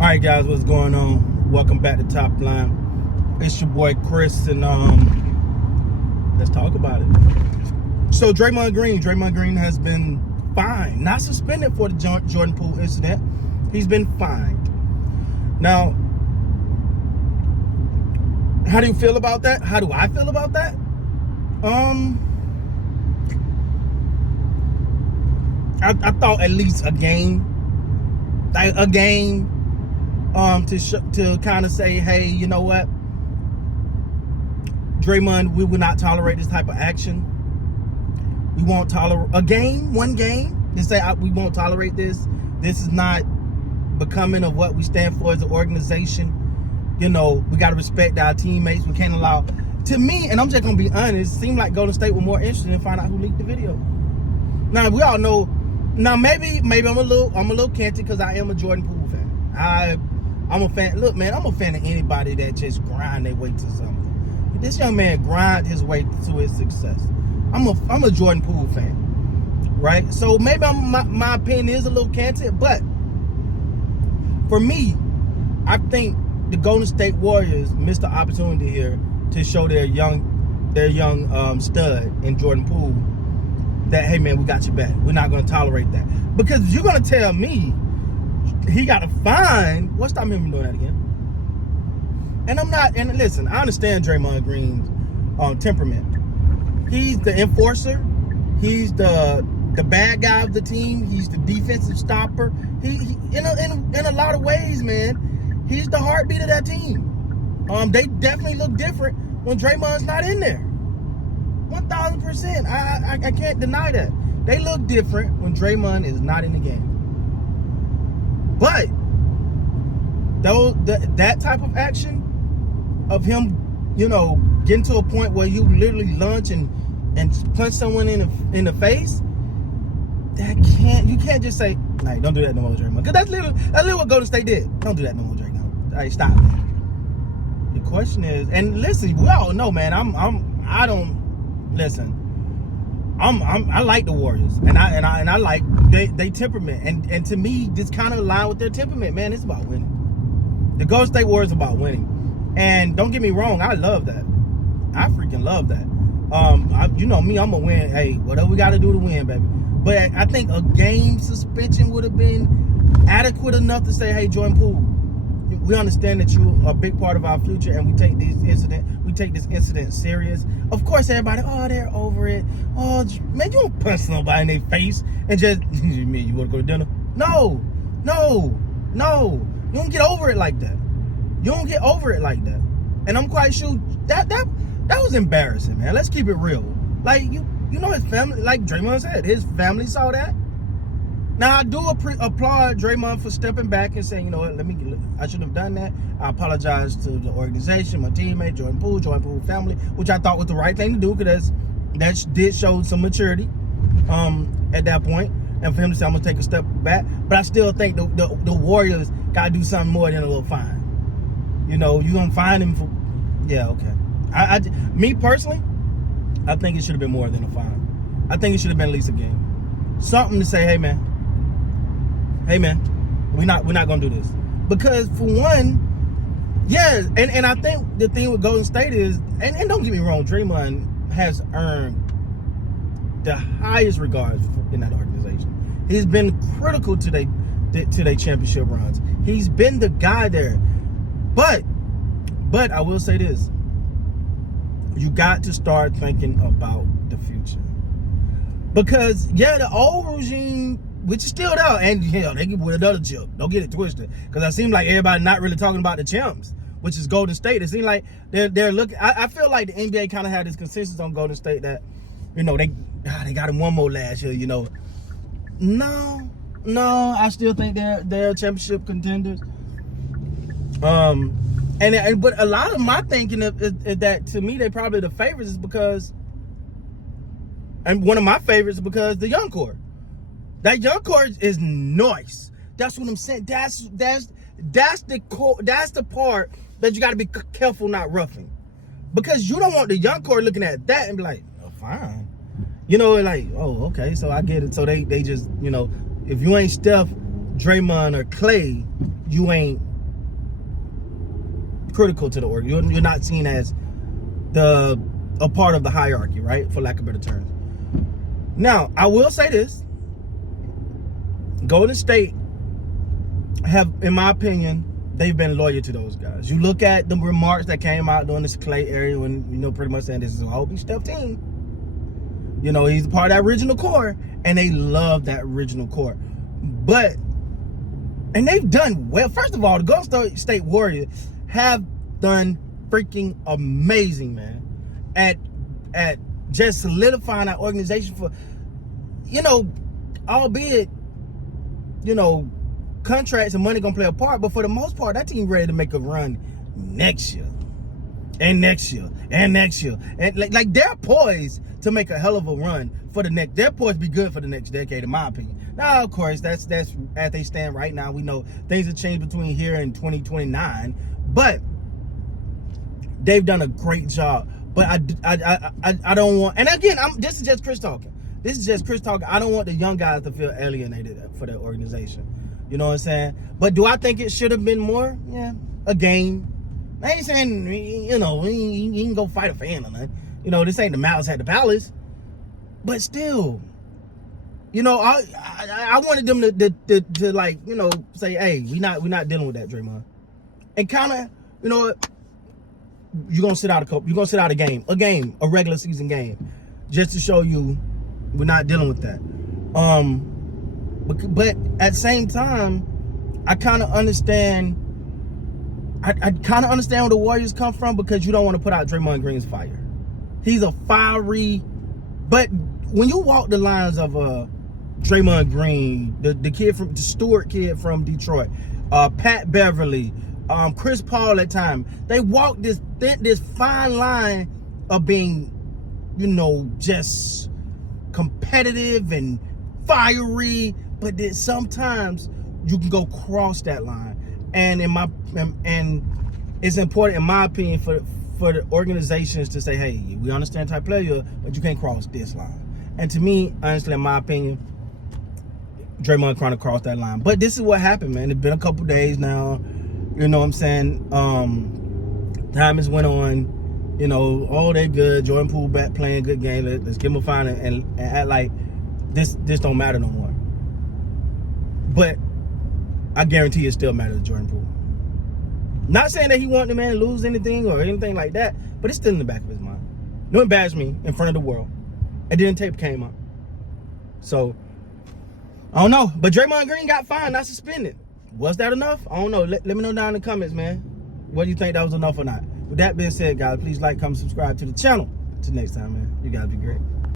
All right, guys, what's going on? Welcome back to Top Line. It's your boy Chris, and let's talk about it. So Draymond Green has been fined, not suspended for the Jordan Poole incident. He's been fined. Now, how do you feel about that? How do I feel about that? I thought at least a game, to kind of say, hey, you know what, Draymond, we will not tolerate this type of action. We won't tolerate one game. To say we won't tolerate this. This is not becoming of what we stand for as an organization. You know, we got to respect our teammates. We can't allow. To me, and I'm just gonna be honest, it seemed like Golden State were more interested in finding out who leaked the video. Now we all know. Now maybe I'm a little canty because I am a Jordan Poole fan. I'm a fan. Look, man, I'm a fan of anybody that just grind their way to something. This young man grind his way to his success. I'm a Jordan Poole fan, right? So maybe my opinion is a little canted, but for me, I think the Golden State Warriors missed the opportunity here to show their young stud in Jordan Poole that, hey man, we got your back. We're not going to tolerate that. Because you're going to tell me he got a fine. What's stopping him from doing that again? And listen, I understand Draymond Green's temperament. He's the enforcer. He's the bad guy of the team. He's the defensive stopper. He in a lot of ways, man, he's the heartbeat of that team. They definitely look different when Draymond's not in there. 1,000%. I can't deny that. They look different when Draymond is not in the game. But that type of action of him, you know, getting to a point where you literally lunge and punch someone in the face, you can't just say, hey, don't do that no more, Draymond. Because that's literally what Golden State did. Don't do that no more, Draymond. Hey, stop, man. The question is, and listen, we all know, man, I like the Warriors, and I like they temperament, and to me, this kind of align with their temperament, man. It's about winning. The Golden State Warriors about winning, and don't get me wrong, I love that. I freaking love that. You know me, I'm gonna win. Hey, whatever we got to do to win, baby. But I think a game suspension would have been adequate enough to say, hey, Jordan Poole, we understand that you're a big part of our future, and we take this incident serious. Of course, everybody, they're over it. Oh, man, you don't punch somebody in their face and just, you mean you want to go to dinner? No. You don't get over it like that. And I'm quite sure that was embarrassing, man. Let's keep it real. Like, you know his family, like Draymond said, his family saw that. Now, I do applaud Draymond for stepping back and saying, you know what, I shouldn't have done that. I apologize to the organization, my teammate, Jordan Poole family, which I thought was the right thing to do, because that did show some maturity at that point. And for him to say, I'm going to take a step back. But I still think the Warriors got to do something more than a little fine. You know, you're going to fine him for, yeah, okay. Me personally, I think it should have been more than a fine. I think it should have been at least a game. Something to say, hey, man, we're not gonna do this. Because for one, yeah, and I think the thing with Golden State is, and don't get me wrong, Draymond has earned the highest regards in that organization. He's been critical to their championship runs. He's been the guy there. But I will say this. You got to start thinking about the future. Because, yeah, the old regime, which is still there, and hell, they can win another chip. Don't get it twisted. Because it seems like everybody not really talking about the champs, which is Golden State. It seems like they're looking. I feel like the NBA kind of had this consensus on Golden State that, you know, they got him one more last year. You know, no, I still think they're championship contenders. But a lot of my thinking is that, to me, they're probably the favorites, is because, and one of my favorites is because the young core. That young core is nice. That's what I'm saying. That's the core. That's the part that you got to be careful not roughing, because you don't want the young core looking at that and be like, oh, fine. You know, like, oh, okay, so I get it. So they just, you know, if you ain't Steph, Draymond, or Clay, you ain't critical to the org. You're not seen as a part of the hierarchy, right? For lack of better terms. Now, I will say this. Golden State have, in my opinion, they've been loyal to those guys. You look at the remarks that came out during this Clay area when, pretty much saying this is a whole big stuff team. He's a part of that original core, and they love that original core. And they've done well. First of all, the Golden State Warriors have done freaking amazing, man, at just solidifying that organization for, albeit, contracts and money gonna play a part, but for the most part, that team ready to make a run next year, and next year, and next year, and like they're poised to make a hell of a run for the next. They're poised to be good for the next decade, in my opinion. Now, of course, that's as they stand right now. We know things have changed between here and 2029, but they've done a great job. But I don't want, and again, this is just Chris talking. This is just Chris talking. I don't want the young guys to feel alienated for the organization. You know what I'm saying? But do I think it should have been more? Yeah, a game. I ain't saying, you can go fight a fan or nothing. This ain't the Mouse at the Palace. But still, I wanted them to like, say, hey, we not dealing with that, Draymond. And kind of, you're gonna sit out a game, a regular season game, just to show you we're not dealing with that. But at the same time, I kind of understand. I kind of understand where the Warriors come from, because you don't want to put out Draymond Green's fire. He's a fiery, but when you walk the lines of Draymond Green, the Stewart kid from Detroit, Pat Beverly, Chris Paul at time, they walk this fine line of being, just competitive and fiery, but then sometimes you can go cross that line. And it's important, in my opinion, for the organizations to say, hey, we understand type player, but you can't cross this line. And to me, honestly, in my opinion, Draymond trying to cross that line. But this is what happened, man. It's been a couple days now. You know what I'm saying? Time has went on. They're good. Jordan Poole back playing good game. Let's give him a fine and act like this don't matter no more. But I guarantee it still matters to Jordan Poole. Not saying that he wanted the man to lose anything or anything like that, but it's still in the back of his mind. No embarrass me in front of the world. And then tape came up. So, I don't know. But Draymond Green got fined, not suspended. Was that enough? I don't know. Let me know down in the comments, man. What do you think that was enough or not? With that being said, guys, please like, comment, subscribe to the channel. Until next time, man. You guys be great.